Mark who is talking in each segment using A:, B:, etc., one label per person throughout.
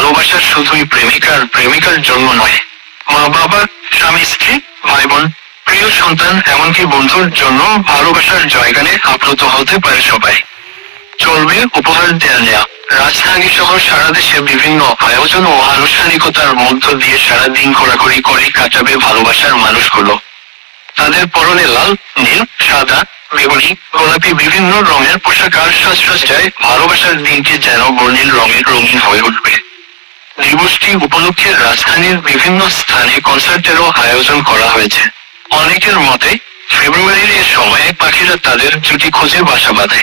A: ভালোবাসা শুধুই প্রেমিকার প্রেমিকার জন্য নয়। মা বাবা, স্বামী, স্ত্রী ভাই বোন প্রিয় সন্তান, এমনকি বন্ধুর জন্য ভালোবাসার জায়গানে আপ্লুত হতে পারে সবাই। চলবে উপহার দেয়া নেয়া। রাজধানী সহ সারা দেশে বিভিন্ন আয়োজন ও আনুষ্ঠানিকতার মধ্য দিয়ে সারা দিন ঘোরাঘুরি করে কাটাবে ভালোবাসার মানুষগুলো। তাদের পরনে লাল, নীল, সাদা, বেগুনি, গোলাপি বিভিন্ন রঙের পোশাক আর সাজসজ্জায় ভালোবাসার দিনটি যেন বর্ণিল রঙের রঙিন হয়ে উঠবে। দিবসটি উপলক্ষে রাজধানীর বিভিন্ন স্থানে কনসার্টেরও আয়োজন করা হয়েছে। অনেকের মতে, ফেব্রুয়ারির এ সময়ে পাখিরা তাদের জুটি খুঁজে বাসা বাঁধে।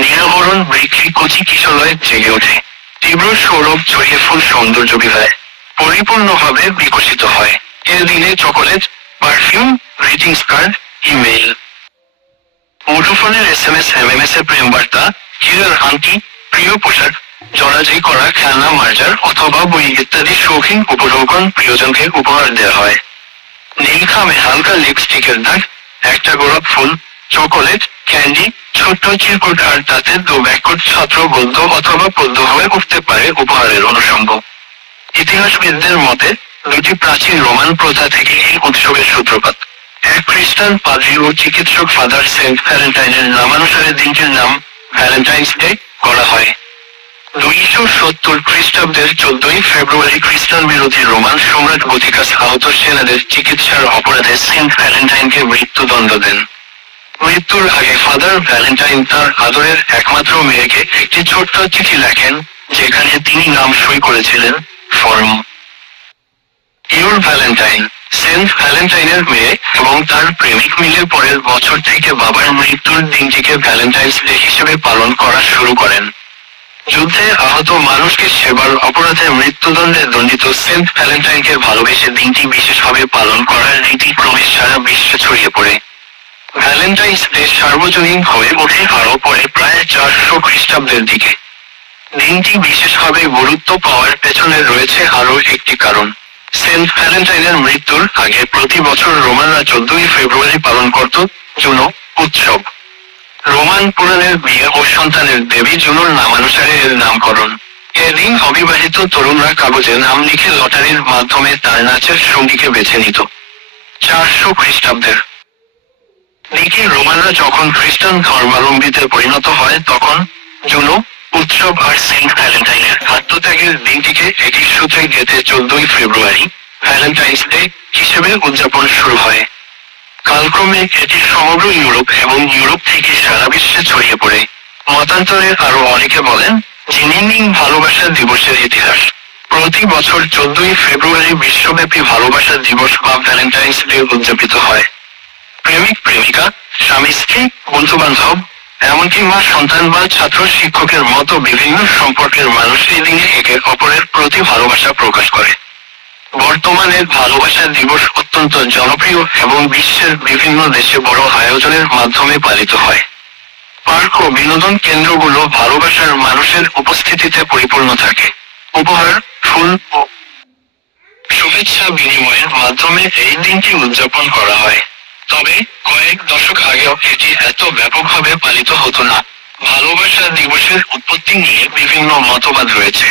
A: নীলাবরণ বৃক্ষে কচি কিশলয়ে জেগে ওঠে। তীব্র সৌরভ ছড়িয়ে ফুল সৌন্দর্য বিভায় পরিপূর্ণভাবে বিকশিত হয়। এ দিনে chocolate, perfume greetings card, email. মুঠোফোনের S M S M M S এর প্রেম বার্তা হিরার আংটি প্রিয় পোশাক জড়াজড়ি করা খেলনা, মার্জার অথবা বই ইত্যাদি শৌখিন উপঢৌকন প্রিয়জনকে উপহার দেওয়া হয়। নীল খামে হালকা লিপস্টিকের দাগ, একটা গোলাপ ফুল চকোলেট ক্যান্ডি ছোট্ট চিরকুট আর তাতে দু ব্যাকট ছাত্র গদ্য অথবা পদ্য হয়ে উঠতে পারে উপহারের অনুষঙ্গ ইতিহাসবিদদের মতে, দুটি প্রাচীন রোমান প্রথা থেকে এই উৎসবের সূত্রপাত। এক খ্রিস্টান পাদ্রী ও চিকিৎসক ফাদার সেন্ট ভ্যালেন্টাইনের নামানুসারে দিনটির নাম ভ্যালেন্টাইন্স ডে করা হয়। দুইশো সত্তর খ্রিস্টাব্দের চোদ্দই ফেব্রুয়ারি খ্রিস্টান বিরোধী রোমান সম্রাট গতিকাস আহত সেনাদের চিকিৎসার অপরাধে সেন্ট ভ্যালেন্টাইনকে মৃত্যুদণ্ড দেন। মৃত্যুর আগে ফাদার ভ্যালেন্টাইন তার আদরের একমাত্র মেয়েকে একটি ছোট্ট চিঠি লেখেন, যেখানে তিনি নাম সই করেছিলেন, ফর্ম। ইউর ভ্যালেন্টাইন, সেন্ট ভ্যালেন্টাইনের মেয়ে এবং তার প্রেমিক মিলে পরের বছর থেকে বাবার মৃত্যুর দিনটিকে ভ্যালেন্টাইন্স ডে হিসেবে পালন করা শুরু করেন। যুদ্ধে আহত মানুষকে সেবার অপরাধে মৃত্যুদণ্ডে দণ্ডিত সেন্ট ভ্যালেন্টাইনকে ভালোবেসে দিনটি বিশেষভাবে পালন করার রীতি ক্রমে সারা বিশ্বে ছড়িয়ে পড়ে। ভ্যালেন্টাইন্স ডে সার্বজনীন হয়ে ওঠে আরও পরে প্রায় চারশো খ্রিস্টাব্দের দিকে। দিনটি বিশেষভাবে গুরুত্ব পাওয়ার পেছনে রয়েছে আরও একটি কারণ। সেন্ট ভ্যালেন্টাইনের মৃত্যুর আগে প্রতি বছর রোমানরা চোদ্দই ফেব্রুয়ারি পালন করত জুনো উৎসব। রোমান পুরাণের বিয়ে ও সন্তানের দেবী জুনোর নামানুসারে এর নামকরণ। এদিন অবিবাহিত তরুণরা কাগজে নাম লিখে লটারির মাধ্যমে তার নাচের সঙ্গীকে বেছে নিত। চারশো খ্রিস্টাব্দের। দিকে রোমানরা যখন খ্রিস্টান ধর্মাবলম্বীতে পরিণত হয়, তখন জুনো, উৎসব আর সেন্ট ভ্যালেন্টাইনের আত্মত্যাগের দিনটিকে একই সূত্রে গেতে চোদ্দই ফেব্রুয়ারি ভ্যালেন্টাইন্স ডে হিসেবে উদযাপন শুরু হয়। কালক্রমে এটি সমগ্র ইউরোপ এবং ইউরোপ থেকে সারা বিশ্বে ছড়িয়ে পড়ে। মতান্তরে আরও অনেকে বলেন জিনিনিং ভালোবাসা দিবসের ইতিহাস। প্রতি বছর চোদ্দই ফেব্রুয়ারি বিশ্বব্যাপী ভালোবাসা দিবস বা ভ্যালেন্টাইন্স ডে উদযাপিত হয়। প্রেমিক, প্রেমিকা, স্বামী, স্ত্রী বন্ধু বান্ধব এমনকি মা, সন্তান বা ছাত্র, শিক্ষকের মতো বিভিন্ন সম্পর্কের মানুষ এই দিনে একে অপরের প্রতি ভালোবাসা প্রকাশ করে। বর্তমানে ভালোবাসা দিবস অত্যন্ত জনপ্রিয় এবং বিশ্বের বিভিন্ন দেশে বড় আয়োজনের মাধ্যমে পালিত হয়। পার্ক ও বিনোদন কেন্দ্রগুলো ভালোবাসার মানুষের উপস্থিতিতে পরিপূর্ণ থাকে। উপহার, ফুল ও শুভেচ্ছা বিনিময়ের মাধ্যমে এই দিনটি উদযাপন করা হয়। তবে কয়েক দশক আগেও এটি এত ব্যাপকভাবে পালিত হতো না। ভালোবাসা দিবসের উৎপত্তি নিয়ে বিভিন্ন মতবাদ রয়েছে।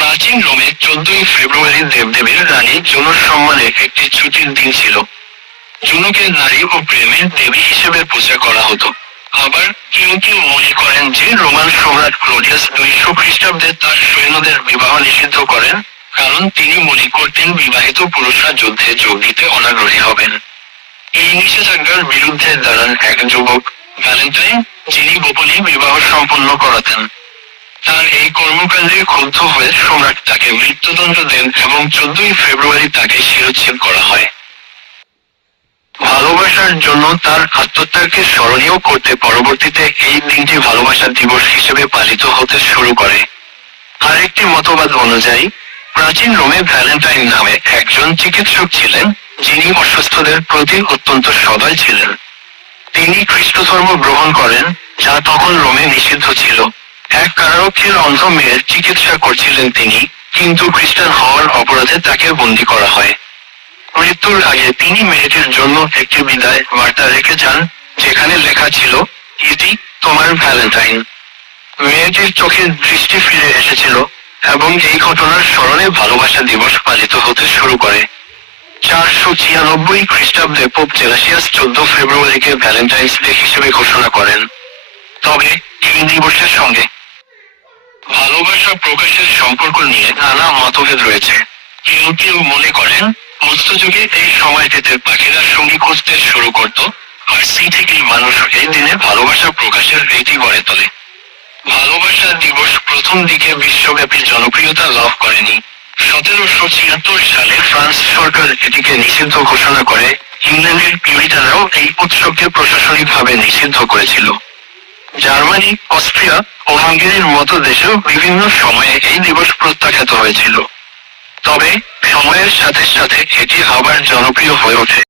A: প্রাচীন রোমে চোদ্দই ফেব্রুয়ারি দেবদেবীর রানী জুনোর সম্মানে একটি ছুটির দিন ছিল। জুনোকে নারী ও প্রেমের দেবী হিসেবে পূজা করা হতো। আবার কেউ কেউ মনে করেন যে রোমান সম্রাট ক্লোডিয়াস দুইশো খ্রিস্টাব্দে তার সৈন্যদের বিবাহ নিষিদ্ধ করেন, কারণ তিনি মনে করতেন বিবাহিত পুরুষরা যুদ্ধে যোগ দিতে অনাগ্রহী হবেন। এই নিষেধাজ্ঞার বিরুদ্ধে দাঁড়ান এক যুবক, ভ্যালেন্টাইন, যিনি গোপনে বিবাহ সম্পন্ন করাতেন। তার এই কর্মকাণ্ডে ক্ষুব্ধ হয়ে সম্রাট তাকে মৃত্যুদণ্ড দেন এবং চোদ্দই ফেব্রুয়ারি তাকে শিরোচ্ছেদ করা হয়। ভালোবাসার জন্য তার আত্মত্যাগকে স্মরণীয় করতে পরবর্তীতে এই দিনটি ভালোবাসা দিবস হিসেবে পালিত হতে শুরু করে। আরেকটি মতবাদ অনুযায়ী, প্রাচীন রোমে ভ্যালেন্টাইন নামে একজন চিকিৎসক ছিলেন, যিনি অসুস্থদের প্রতি অত্যন্ত সদয় ছিলেন। তিনি খ্রিস্ট ধর্ম গ্রহণ করেন, যা তখন রোমে নিষিদ্ধ ছিল। এক কারারক্ষীর অন্ধ মেয়ের চিকিৎসা করছিলেন তিনি, কিন্তু খ্রিস্টান হওয়ার অপরাধে তাকে বন্দী করা হয়। মৃত্যুর আগে তিনি মেয়েটির জন্য একটি বিদায় বার্তা রেখে যান, যেখানে লেখা ছিল ইতি তোমার ভ্যালেন্টাইন। মেয়েটির চোখে দৃষ্টি ফিরে এসেছিল, এবং এই ঘটনার স্মরণে ভালোবাসা দিবস পালিত হতে শুরু করে। চারশো ছিয়ানব্বই খ্রিস্টাব্দে পোপ জেলাসিয়াস চোদ্দ ফেব্রুয়ারিকে ভ্যালেন্টাইন্স ডে হিসেবে ঘোষণা করেন। তবে এই দিবসের সঙ্গে ভালোবাসা প্রকাশের সম্পর্ক নিয়ে নানা মতভেদ রয়েছে। কেউ কেউ মনে করেন, মধ্যযুগে এই সময়টিতে পাখিরা সঙ্গী খুঁজতে শুরু করত আর সেই থেকেই মানুষ এই দিনে ভালোবাসা প্রকাশের রীতি গড়ে তোলে। ভালোবাসা দিবস প্রথম দিকে বিশ্বব্যাপী জনপ্রিয়তা লাভ করেনি। সতেরোশো ছিয়াত্তর সালে ফ্রান্স সরকার এটিকে নিষিদ্ধ ঘোষণা করে, ইংল্যান্ডের পিউরিটানরাও এই উৎসবকে প্রশাসনিকভাবে নিষিদ্ধ করেছিল। জার্মানি, অস্ট্রিয়া ও হাঙ্গেরির মতো দেশেও বিভিন্ন সময়ে এই দিবস প্রত্যাখ্যাত হয়েছিল। তবে সময়ের সাথে সাথে এটি আবার জনপ্রিয় হয়ে ওঠে।